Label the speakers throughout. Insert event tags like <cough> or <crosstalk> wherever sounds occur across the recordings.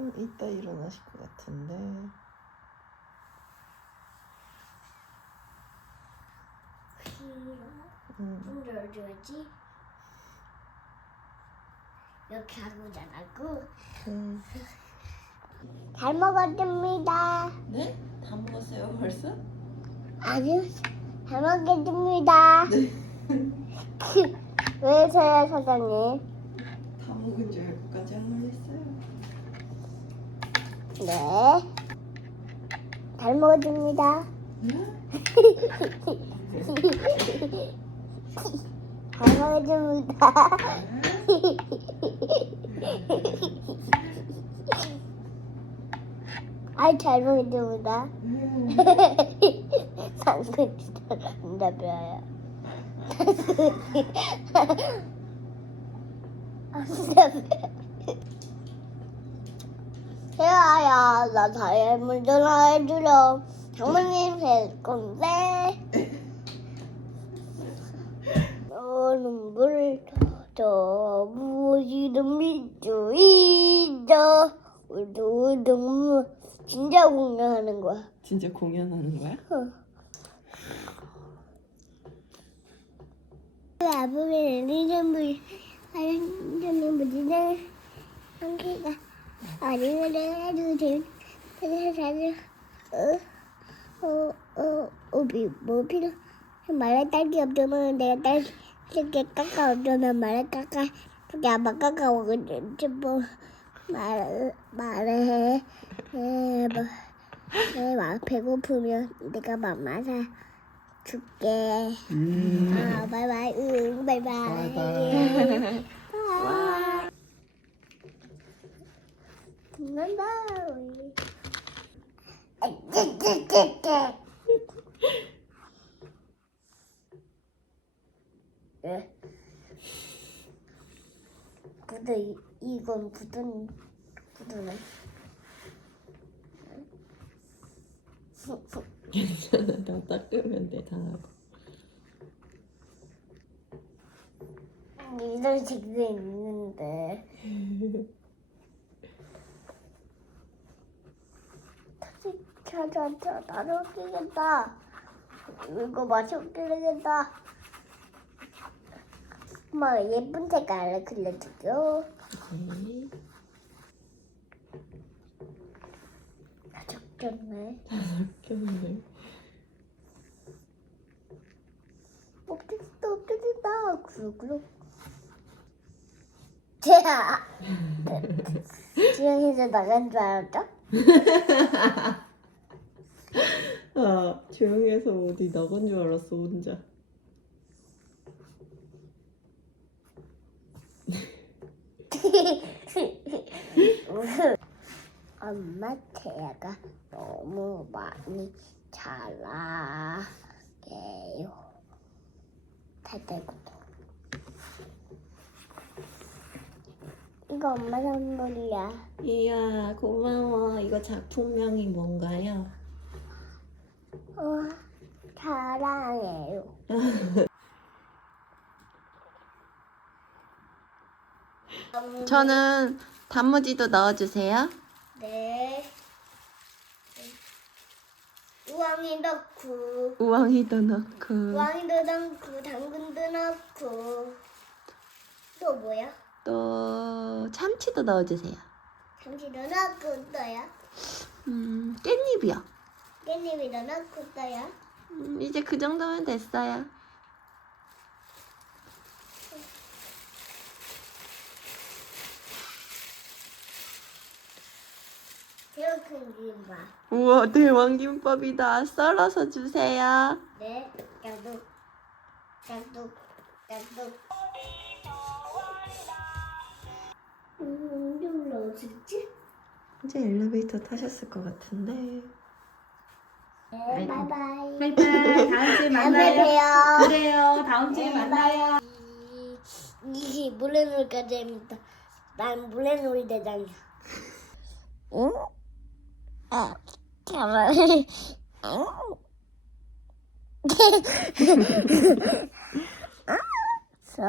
Speaker 1: 한참 있다 일어나실 것 같은데. 음,
Speaker 2: 문 열어줘야지. 이렇게 하고 자라고. <laughs>
Speaker 1: 음.
Speaker 2: 잘 먹었습니다.
Speaker 1: 네? 다 먹었어요 벌써?
Speaker 2: 아주 잘 먹겠습니다.
Speaker 1: 네. <laughs>
Speaker 2: 왜서요, 사장님?
Speaker 1: 다 먹은 줄 알고 놀랐어요.
Speaker 2: 네. 잘 먹었습니다.
Speaker 1: 응?
Speaker 2: 잘 먹었습니다. 아이, 잘 먹었습니다.
Speaker 1: 음.
Speaker 2: 상근 진짜 답답해요. 답답해. 태아야, 나 다이아몬드 하나 해주려. 장모님 될 건데. 너는 물더 무지는 미주이다. 우도 너무 진짜 공연하는 거야.
Speaker 1: 진짜 공연하는 거야?
Speaker 2: 아버지는 리듬을 하는 무지는 한기가 어린이를 해주세요. 그래서 어어어 오비 뭐 필요 말할 딸기 없으면 내가 딸기 이렇게 깎아 없으면 말을 깎아 그게 아마 깎아 오거든 뭐 말, 말해 해, 뭐, 해, 막 배고프면 내가 맘마 사 줄게
Speaker 1: 음.
Speaker 2: 아 바이바이 응 바이바이
Speaker 1: 바이바이.
Speaker 2: 찌찌찌찌 예 부드 이- 이건 부든 부드네
Speaker 1: 괜찮아. 나 닦으면 돼다 하고.
Speaker 2: 이런 식도 있는데 <laughs> 찾아서 나눠 끼겠다. 이거 마셔 끼겠다. 엄마 예쁜 색깔을 그려줄게요.
Speaker 1: 네.
Speaker 2: 다 적졌네
Speaker 1: 꼈네.
Speaker 2: 없어진다 없어진다. 구룩구룩. 자 <laughs> 지영이도 나간 줄 알았죠? <laughs>
Speaker 1: 아 조용해서 어디 나간 줄 알았어 혼자. <laughs>
Speaker 2: 엄마 태아가 너무 많이 자라게요. 달달구도. 이거 엄마 선물이야.
Speaker 1: 이야 고마워. 이거 작품명이 뭔가요?
Speaker 2: 어, 사랑해요. <laughs>
Speaker 1: 저는 단무지도 넣어주세요.
Speaker 2: 네. 우왕이 넣고,
Speaker 1: 우엉이도 넣고
Speaker 2: 우왕이도 넣고, 당근도 넣고. 또 뭐야?
Speaker 1: 또 참치도 넣어주세요.
Speaker 2: 잠시도 넣고 또요.
Speaker 1: 음 깻잎이요.
Speaker 2: 깻잎이도 넣고 또요.
Speaker 1: 음, 이제 그 정도면 됐어요.
Speaker 2: 제일 큰 김밥.
Speaker 1: 우와 대왕 김밥이다. 썰어서 주세요.
Speaker 2: 네, 야도, 야도, 야도. 음?
Speaker 1: 이제 엘리베이터 타셨을 것 같은데.
Speaker 2: 네, 바이바이.
Speaker 3: 바이바이. 다음 주에 <laughs>
Speaker 2: 다음에
Speaker 3: 만나요.
Speaker 2: 봬요.
Speaker 3: 그래요. 다음 주에 만나요.
Speaker 2: 이, 이 물레놀이가 재밌다. 난 물레놀이 대장이야. 응? 아, 가만히. 응? 서?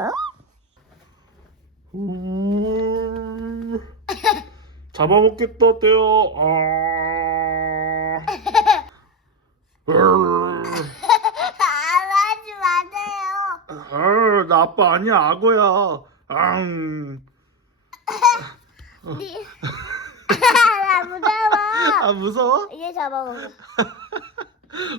Speaker 1: 음.
Speaker 4: 잡아먹겠다 떼어 아.
Speaker 2: 하지 마세요.
Speaker 4: 아, 나 아빠 아니야 악어야 앙.
Speaker 2: 니- 나 <laughs> 무서워.
Speaker 4: 아 무서워?
Speaker 2: 이제 잡아먹어.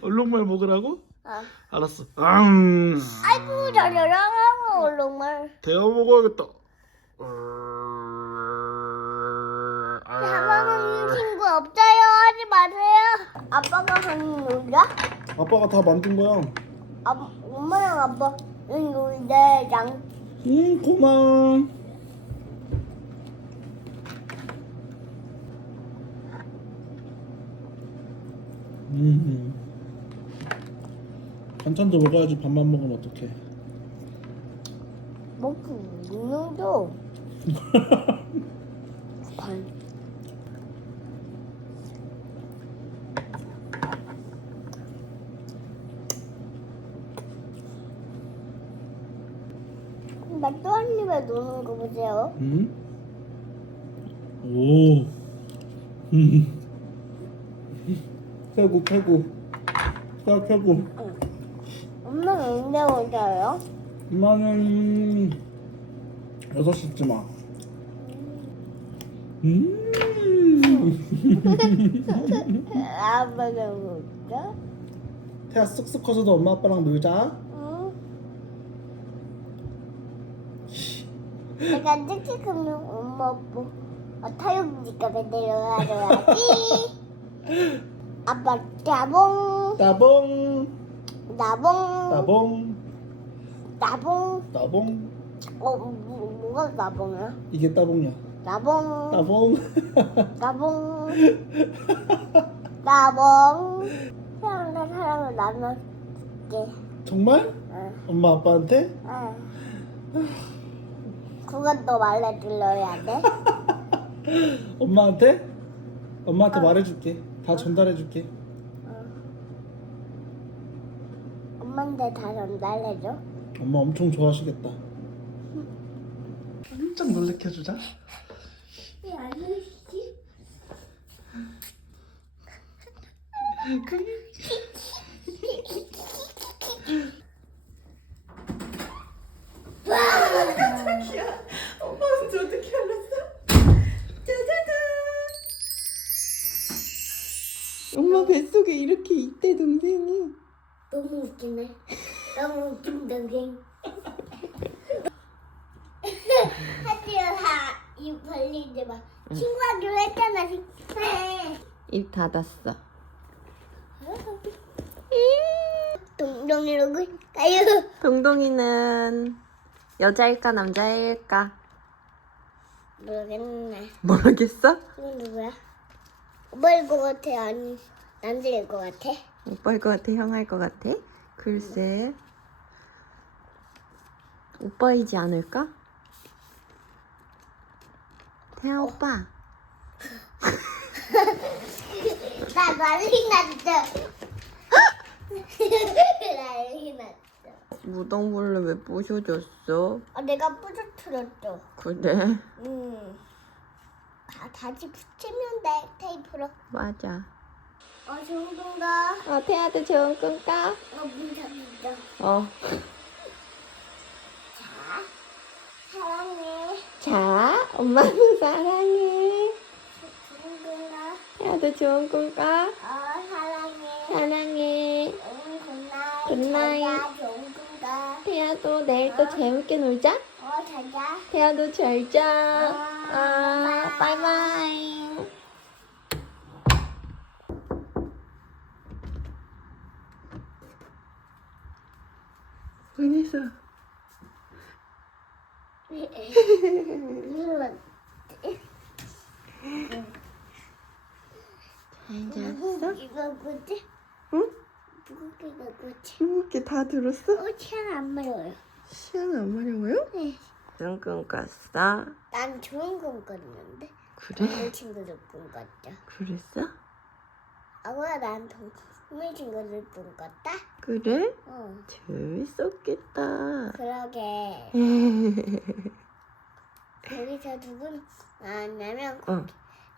Speaker 4: 얼룩말 먹으라고?
Speaker 2: 어.
Speaker 4: 알았어 앙.
Speaker 2: 아이고 저저랑하고 얼룩말.
Speaker 4: 데워 먹어야겠다
Speaker 2: 아빠가 하는 놀자?
Speaker 4: 아빠가 다 만든 거야
Speaker 2: 아, 엄마랑 아빠 응 놀자 장.
Speaker 4: 응 고마워 음. 반찬도 먹어야지 밥만 먹으면 어떡해
Speaker 2: 먹고 있는도. <laughs> 맛도 한 입에 노는 거 보세요.
Speaker 4: 응? 오 음. <laughs> 최고 최고 야 최고
Speaker 2: 엄마는 언제 오셔요?
Speaker 4: 엄마는 6시쯤 와 음. <laughs>
Speaker 2: 아빠가 오죠?
Speaker 4: 태야 쓱쓱 커서도 엄마 아빠랑 놀자
Speaker 2: 응. 내가 씩씩하면 엄마 아빠 어, 타육지갑에 내려가줘야지. 아빠 따봉
Speaker 4: 따봉
Speaker 2: 나봉
Speaker 4: 따봉
Speaker 2: 나봉
Speaker 4: 따봉
Speaker 2: 어 뭐, 뭐가 나봉이야?
Speaker 4: 이게 따봉이야
Speaker 2: 나봉
Speaker 4: 따봉 <laughs>
Speaker 2: 나봉 <laughs> 나봉 사랑과 사랑을 나눠줄게.
Speaker 4: 정말?
Speaker 2: 응.
Speaker 4: 엄마 아빠한테?
Speaker 2: 응. 그건 또 말래 들려야 돼? <laughs>
Speaker 4: 엄마한테? 엄마한테 말해줄게 다 전달해줄게
Speaker 2: 엄마한테 다 전달해줘.
Speaker 4: 엄마 엄청 좋아하시겠다 깜짝 놀래켜주자
Speaker 2: 왜 아저씨?
Speaker 1: 엄마 언제 어떻게 알았어? 짜자잔. 엄마 뱃속에 이렇게 있대 동생이.
Speaker 2: 너무 웃기네. 너무 웃긴 동생. 하지마 입 벌리지 마. 친구한테 했잖아 친구해.
Speaker 1: 입 닫았어.
Speaker 2: 동동이 누굴까요?
Speaker 1: 동동이는 여자일까 남자일까
Speaker 2: 모르겠네.
Speaker 1: 모르겠어?
Speaker 2: 이건 누구야? 오빠일 것 같아 아니 남자일 것 같아?
Speaker 1: 오빠일 것 같아 형할 것 같아? 글쎄 오빠이지 않을까? 태아 오빠 <laughs>
Speaker 2: 나 난리 났어. 난리 났어.
Speaker 1: 무당벌레 왜 부셔졌어?
Speaker 2: 아, 내가 부서뜨렸어.
Speaker 1: 그래
Speaker 2: 음. 다 다시 붙이면 돼 테이프로.
Speaker 1: 맞아
Speaker 2: 어 정동가.
Speaker 1: 어 태아도 좋은 꿈 꿔?
Speaker 2: 어문 닫자. 어자 사랑해.
Speaker 1: 자, 엄마는 사랑해.
Speaker 2: 정동가.
Speaker 1: 태아도 좋은 꿈 꿔.
Speaker 2: 어 사랑해.
Speaker 1: 사랑해.
Speaker 2: 응 굿나잇.
Speaker 1: 굿나잇. 내일 또 재밌게 놀자.
Speaker 2: 어 자자.
Speaker 1: 태아도 잘 자.
Speaker 2: 아,
Speaker 1: 아, 바이바이. 은희서 잘 잤어?
Speaker 2: 이거 뭐지?
Speaker 1: 응?
Speaker 2: 누구기가 뭐지?
Speaker 1: 이렇게 다 들었어?
Speaker 2: 어, 치안 안 말려요.
Speaker 1: 시간 안 마려워요?
Speaker 2: 네.
Speaker 1: 무슨 꿈 꿨어?
Speaker 2: 난 좋은 꿈 꿨는데.
Speaker 1: 그래?
Speaker 2: 동물 친구들 꿈 꿨죠.
Speaker 1: 그랬어?
Speaker 2: 아구야 난 동물 친구들 꿈 꿨다.
Speaker 1: 그래?
Speaker 2: 어.
Speaker 1: 재밌었겠다.
Speaker 2: 그러게 <laughs> 거기서 누군 나냐면
Speaker 1: 어.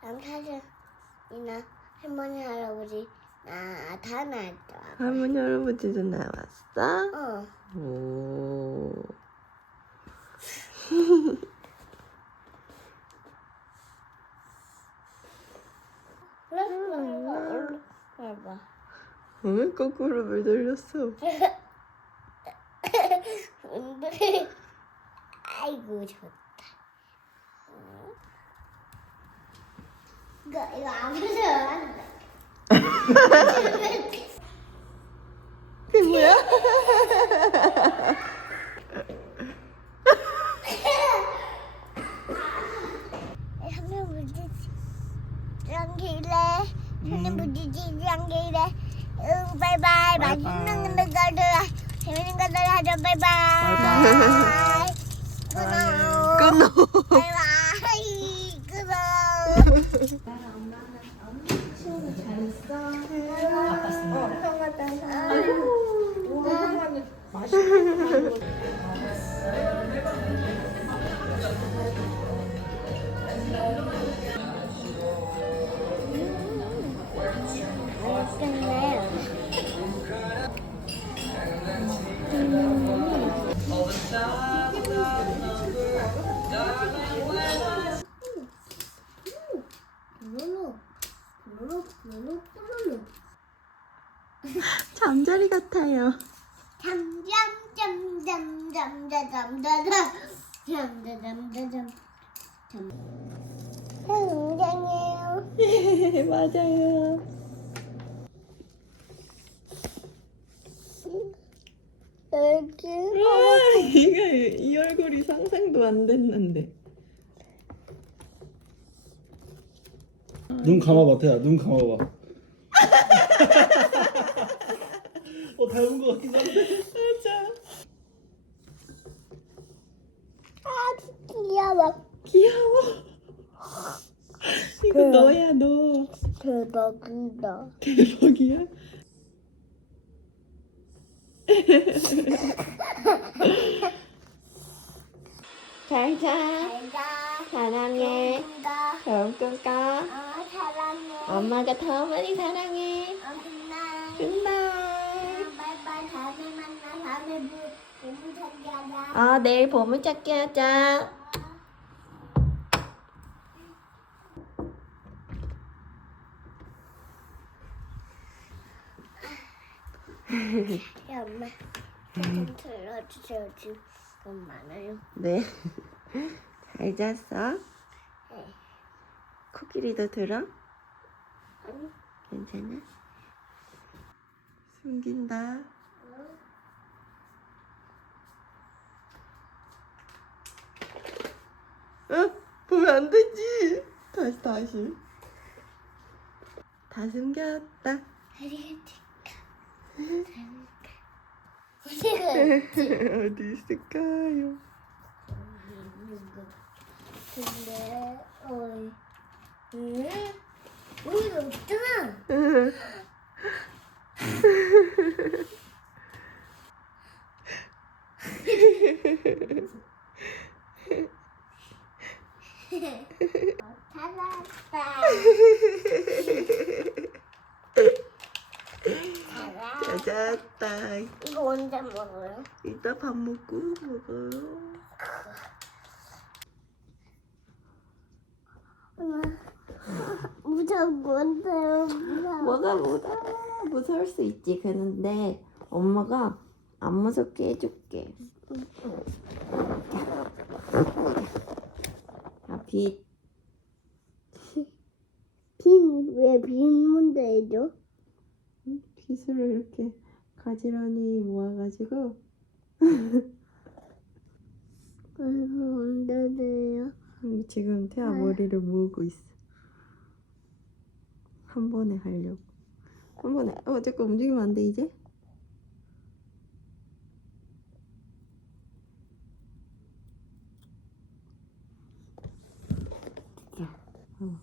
Speaker 2: 강사장이나 할머니 할아버지 나다 나왔다.
Speaker 1: 할머니 할아버지도 나왔어?
Speaker 2: 어.
Speaker 1: 오.
Speaker 2: 얼른.
Speaker 1: 왜 거꾸로 물 돌렸어?
Speaker 2: 근데 아이고 좋다. 어? 이거 이거 아무도 안 돼. <laughs>
Speaker 1: 그게 뭐야? <laughs>
Speaker 2: bye bye. Bye bye. Good night. Good night. Bye
Speaker 1: bye. Good night.
Speaker 2: 여기
Speaker 1: 와, 이거 이 얼굴이 상상도 안 됐는데.
Speaker 4: 눈 감아봐 태야 눈 감아봐 <laughs> 어 닮은 거 같긴 한데
Speaker 1: 맞아.
Speaker 2: 귀여워.
Speaker 1: 귀여워. 이거
Speaker 2: 그래.
Speaker 1: 너야 너.
Speaker 2: 대박이다.
Speaker 1: 대박이야. 잘 자.
Speaker 2: 잘가.
Speaker 1: 사랑해.
Speaker 2: 가.
Speaker 1: 좋은 꿈 꿔.
Speaker 2: 어 사랑해.
Speaker 1: 엄마가 더 많이 사랑해.
Speaker 2: 어 끝나.
Speaker 1: 굿나잇.
Speaker 2: 바이바이 다음에 만나 다음에 뭐 너무 잘하자.
Speaker 1: 아, 내일 보물찾기 하자.
Speaker 2: 야 엄마 들어주세요 지금 많아요.
Speaker 1: 네. <laughs> 잘 잤어?
Speaker 2: 네.
Speaker 1: 코끼리도 들어?
Speaker 2: 아니.
Speaker 1: 괜찮아? 숨긴다. 어? 보면 안 되지. 다시 다시. 다 숨겼다.
Speaker 2: 어디 Disse Caio. Oi. Hum. Tá lá. 찾았다. 이거 언제 먹어요?
Speaker 1: 이따 밥 먹고 먹어요.
Speaker 2: 엄마 무서운 건데요. 무서워.
Speaker 1: 뭐가 뭐가 무서울 수 있지. 그런데 엄마가 안 무섭게 해줄게. 아, 빛.
Speaker 2: 빈왜 빈문제 해 줘?
Speaker 1: 빛으로 이렇게 가지런히 모아가지고 <laughs>
Speaker 2: 아이고?
Speaker 1: 음, 지금 태아 머리를 모으고 있어. 한 번에 하려고. 한 번에. 어, 잠깐 움직이면 안 돼, 이제? 자, 어.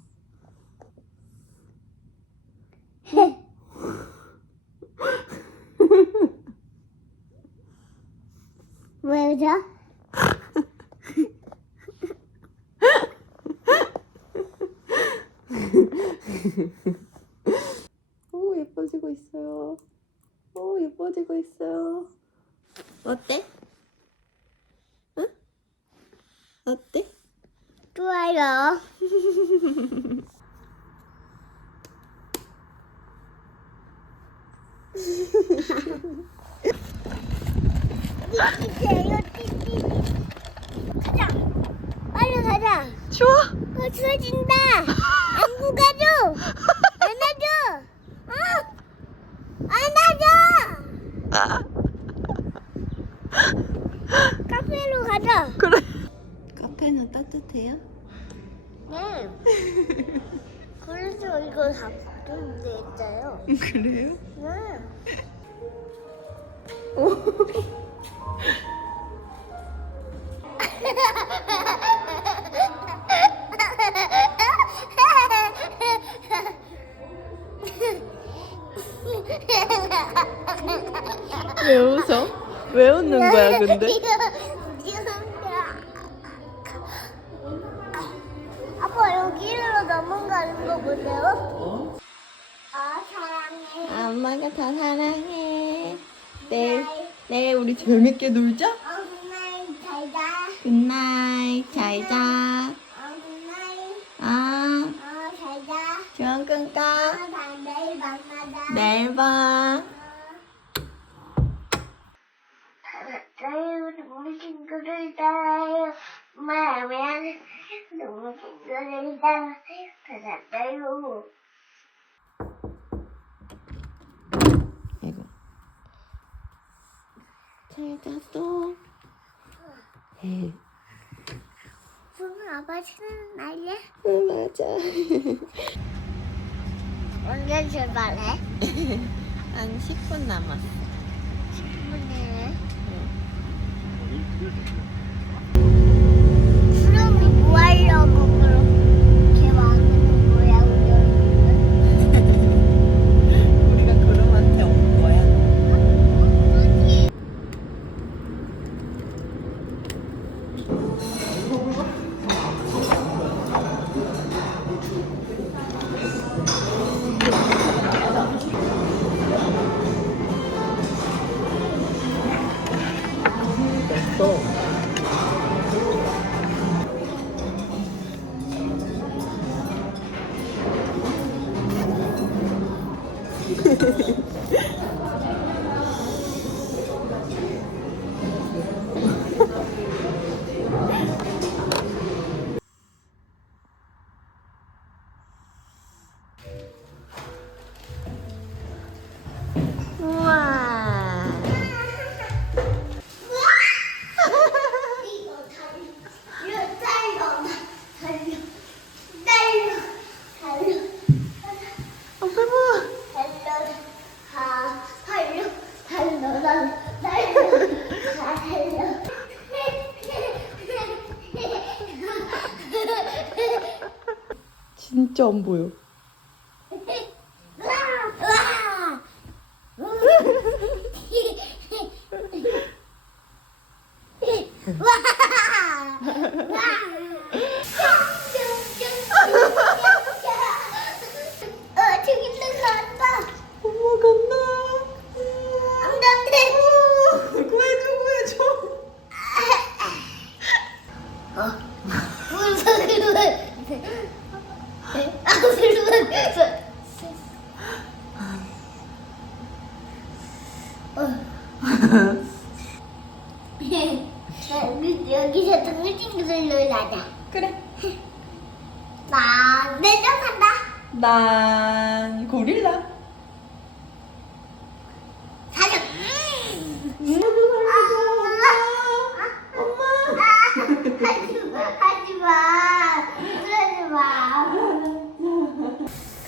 Speaker 2: Hoca.
Speaker 1: 어,
Speaker 2: 추워진다. 안고 가줘. 안아줘. 어? 안아줘. 카페로 가자.
Speaker 1: 그래. 카페는 따뜻해요?
Speaker 2: 네. 그래서 이거 다 붙은 데 있어요. <laughs>
Speaker 1: 그래요?
Speaker 2: 네.
Speaker 1: 왜
Speaker 2: 넘어가는 거 보세요. 아 사랑해.
Speaker 1: 엄마가 더 사랑해. 내일 내일 우리 재밌게 놀자.
Speaker 2: 엄마 잘 자.
Speaker 1: 굿나잇 잘 자.
Speaker 2: 엄마
Speaker 1: 아
Speaker 2: 어 잘 자.
Speaker 1: 좋은 꿈 꿔.
Speaker 2: 아 내일 만나자.
Speaker 1: 내일 봐.
Speaker 2: 저희 우리 친구를 따라요. 마음에 너무.
Speaker 1: 아이고. 잘 잤어. 에
Speaker 2: 오늘 아빠 쉬는 날이야?
Speaker 1: 응 맞아.
Speaker 2: 언제 출발해?
Speaker 1: 한 10분 남았어.
Speaker 2: 오늘. 그럼 뭐 하려고 그렇
Speaker 1: 진짜 안 보여.
Speaker 2: 여기서 동물 친구들 놀라자.
Speaker 1: 그래.
Speaker 2: 나 내려간다.
Speaker 1: 난 고릴라.
Speaker 2: 사자. 하지마, 하지마, 그러지마.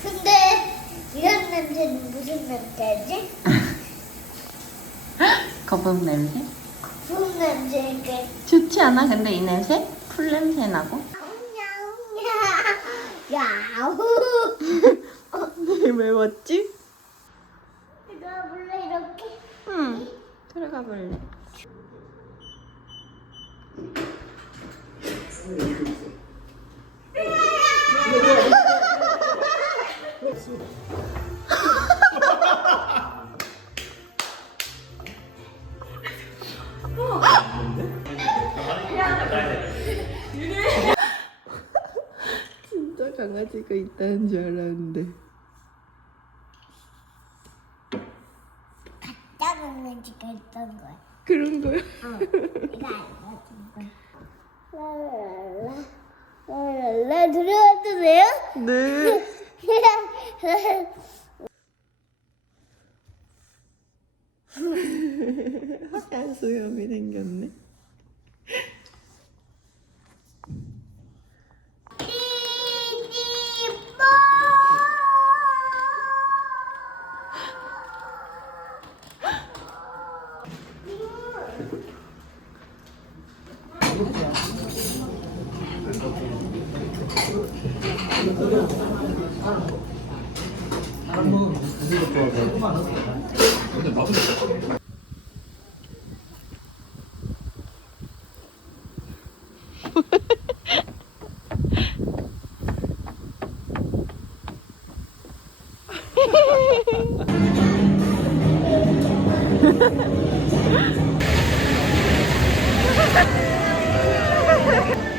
Speaker 2: 근데 이런 냄새는 무슨 냄새지?
Speaker 1: 거북 냄새?
Speaker 2: 무슨 냄새인데?
Speaker 1: 좋지 않아? 근데 이 냄새? 풀 냄새 나고?
Speaker 2: 야후. <laughs>
Speaker 1: 왜 왔지?
Speaker 2: 이거 몰래 이렇게.
Speaker 1: 응. 들어가 볼래. <laughs> 강아지가 있다는 줄 알았는데.
Speaker 2: 작은 지가 있던 거야.
Speaker 1: 그런 거야?
Speaker 2: 어, 내가 알려준 거야. 라라라 들어와도 돼요?
Speaker 1: 네. <laughs> <laughs> 수염이 생겼네.
Speaker 2: Ha ha ha!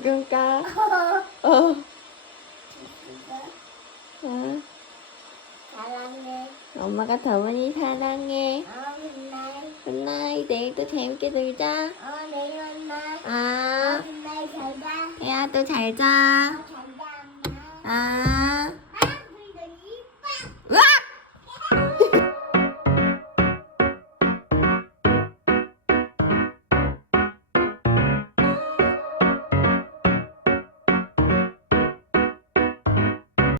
Speaker 2: 그러니까. <laughs> 어,
Speaker 1: 그러니까. 어.
Speaker 2: 사랑해.
Speaker 1: 엄마가 더운이 사랑해.
Speaker 2: 굿나잇.
Speaker 1: 굿나잇. 내일 또 재밌게 놀자.
Speaker 2: 어, 내일 엄마.
Speaker 1: 아.
Speaker 2: 굿나잇. 잘 자.
Speaker 1: 혜야, 또 잘 자.
Speaker 2: 어, 잘 자, 엄마.
Speaker 1: 아. 아, 그래도 이뻐. 으악!